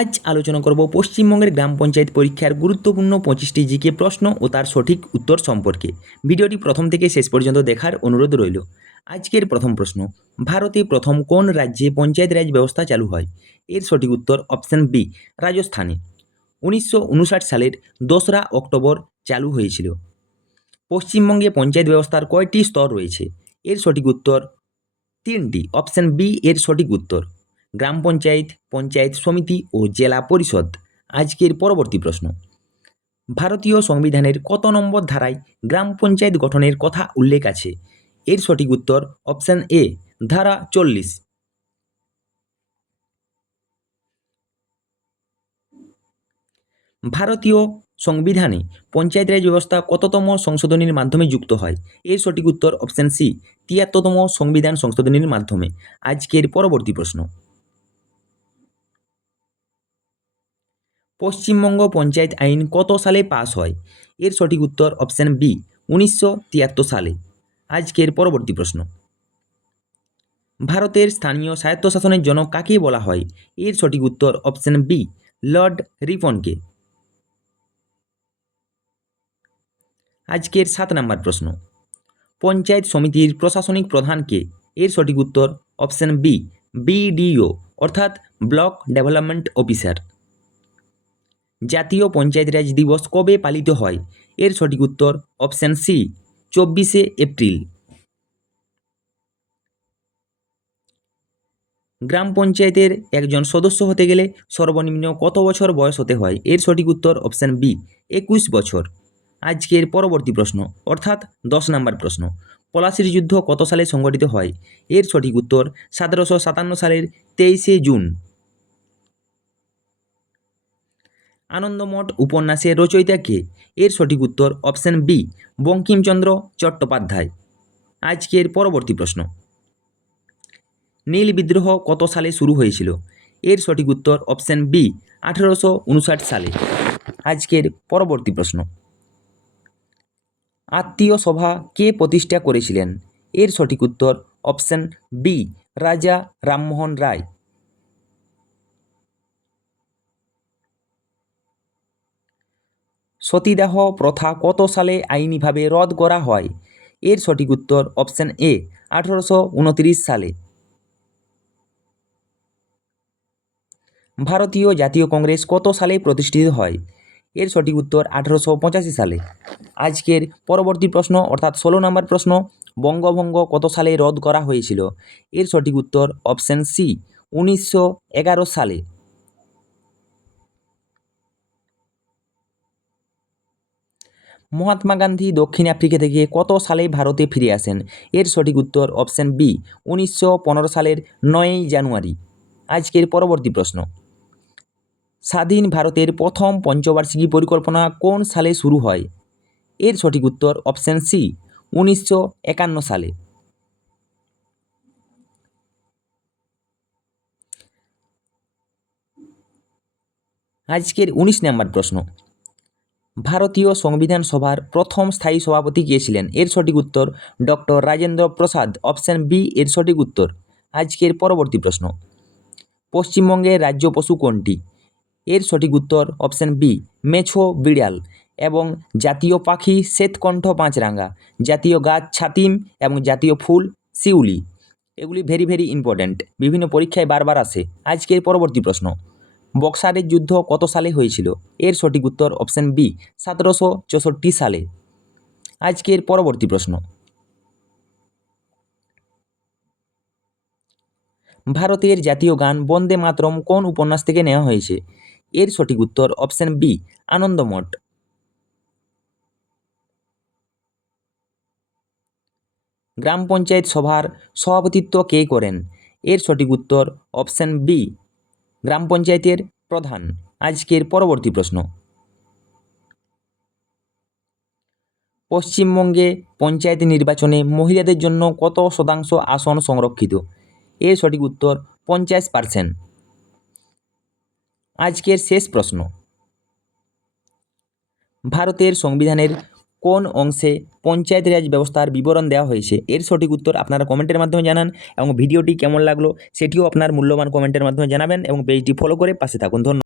আজ আলোচনা করব পশ্চিমবঙ্গের গ্রাম পঞ্চায়েত পরীক্ষার গুরুত্বপূর্ণ 25টি জিকে প্রশ্ন ও তার সঠিক উত্তর সম্পর্কে। ভিডিওটি প্রথম থেকে শেষ পর্যন্ত দেখার অনুরোধ রইল। আজকের প্রথম প্রশ্ন, ভারতে প্রথম কোন রাজ্যে পঞ্চায়েত রাজ ব্যবস্থা চালু হয়? এর সঠিক উত্তর অপশন বি, রাজস্থানে। 1959 সালের 2রা অক্টোবর চালু হয়েছিল। পশ্চিমবঙ্গে পঞ্চায়েত ব্যবস্থার কয়টি স্তর রয়েছে? এর সঠিক উত্তর 3টি। অপশন বি এর সঠিক উত্তর। গ্রাম পঞ্চায়েত, পঞ্চায়েত সমিতি ও জেলা পরিষদ। আজকের পরবর্তী প্রশ্ন, ভারতীয় সংবিধানের কত নম্বর ধারায় গ্রাম পঞ্চায়েত গঠনের কথা উল্লেখ আছে? এর সঠিক উত্তর অপশন এ, ধারা 40। ভারতীয় সংবিধানে পঞ্চায়েত রাজ ব্যবস্থা কততম সংশোধনীর মাধ্যমে যুক্ত হয়? এর সঠিক উত্তর অপশন সি, 73তম সংবিধান সংশোধনীর মাধ্যমে। আজকের পরবর্তী প্রশ্ন, পশ্চিমবঙ্গ পঞ্চায়েত আইন কত সালে পাস হয়? এর সঠিক উত্তর অপশন বি, 1973 সালে। আজকের পরবর্তী প্রশ্ন, ভারতের স্থানীয় স্বায়ত্তশাসনের জনক কাকে বলা হয়? এর সঠিক উত্তর অপশন বি, লর্ড রিপনকে। আজকের 7 নম্বর প্রশ্ন, পঞ্চায়েত সমিতির প্রশাসনিক প্রধান কে? এর সঠিক উত্তর অপশন বি, বিডিও অর্থাৎ ব্লক ডেভেলপমেন্ট অফিসার। জাতীয় পঞ্চায়েত রাজ দিবস কবে পালিত হয়? এর সঠিক উত্তর অপশন সি, 24শে এপ্রিল। গ্রাম পঞ্চায়েতের একজন সদস্য হতে গেলে সর্বনিম্ন কত বছর বয়স হতে হয়? এর সঠিক উত্তর অপশন বি, 21 বছর। আজকের পরবর্তী প্রশ্ন অর্থাৎ 10 নম্বর প্রশ্ন, পলাশির যুদ্ধ কত সালে সংঘটিত হয়? এর সঠিক উত্তর 1757 সালের 23শে জুন। আনন্দমঠ উপন্যাসের রচয়িতা কে? এর সঠিক উত্তর অপশন বি, বঙ্কিমচন্দ্র চট্টোপাধ্যায়। আজকের পরবর্তী প্রশ্ন, নীল বিদ্রোহ কত সালে শুরু হয়েছিল? এর সঠিক উত্তর অপশন বি, 1859 সালে। আজকের পরবর্তী প্রশ্ন, আত্মীয় সভা কে প্রতিষ্ঠা করেছিলেন? এর সঠিক উত্তর অপশন বি, রাজা রামমোহন রায়। সতীদাহ প্রথা কত সালে আইনিভাবে রদ করা হয়? এর সঠিক উত্তর অপশন এ, 1829 সালে। ভারতীয় জাতীয় কংগ্রেস কত সালে প্রতিষ্ঠিত হয়? এর সঠিক উত্তর 1885 সালে। আজকের পরবর্তী প্রশ্ন অর্থাৎ 16 নম্বর প্রশ্ন, বঙ্গভঙ্গ কত সালে রদ করা হয়েছিল? এর সঠিক উত্তর অপশন সি, 1911 সালে। মহাত্মা গান্ধী দক্ষিণ আফ্রিকা থেকে কত সালে ভারতে ফিরে আসেন? এর সঠিক উত্তর অপশন বি, 1915 সালের 9ই জানুয়ারি। আজকের পরবর্তী প্রশ্ন, স্বাধীন ভারতের প্রথম পঞ্চবার্ষিকী পরিকল্পনা কোন সালে শুরু হয়? এর সঠিক উত্তর অপশন সি, 1951 সালে। আজকের 19 নম্বর প্রশ্ন, ভারতীয় সংবিধান সভার প্রথম স্থায়ী সভাপতি কে ছিলেন? এর সঠিক উত্তর doctor Rajendra Prasad. Option B এর সঠিক উত্তর। আজকের পরবর্তী প্রশ্ন, পশ্চিমবঙ্গের রাজ্য পশু কোনটি? এর সঠিক উত্তর অপশন বি, মেছো বিড়াল। এবং জাতীয় পাখি শ্বেতকণ্ঠ পাঁচরাঙা, জাতীয় গাছ ছাতিম এবং জাতীয় ফুল শিউলি। এগুলি ভেরি ভেরি ইম্পর্ট্যান্ট, বিভিন্ন পরীক্ষায় বারবার আসে। আজকের পরবর্তী প্রশ্ন, বক্সারের যুদ্ধ কত সালে হয়েছিল? এর সঠিক উত্তর অপশন বি, 1764 সালে। আজকের পরবর্তী প্রশ্ন, ভারতের জাতীয় গান বন্দে মাতরম কোন উপন্যাস থেকে নেওয়া হয়েছে? এর সঠিক উত্তর অপশন বি, আনন্দমঠ। গ্রাম পঞ্চায়েত সভার সভাপতিত্ব কে করেন? এর সঠিক উত্তর অপশন বি, গ্রাম পঞ্চায়েতের প্রধান। আজকের পরবর্তী প্রশ্ন, পশ্চিমবঙ্গে পঞ্চায়েত নির্বাচনে মহিলাদের জন্য কত শতাংশ আসন সংরক্ষিত? এর সঠিক উত্তর 50%। আজকের শেষ প্রশ্ন, ভারতের সংবিধানের কোন অংশে পঞ্চায়েত রাজ ব্যবস্থার বিবরণ দেওয়া হয়েছে? এর সঠিক উত্তর আপনারা কমেন্টের মাধ্যমে জানান এবং ভিডিওটি কেমন লাগলো সেটিও আপনার মূল্যবান কমেন্টের মাধ্যমে জানাবেন এবং পেজটি ফলো করে পাশে থাকুন। ধন্যবাদ।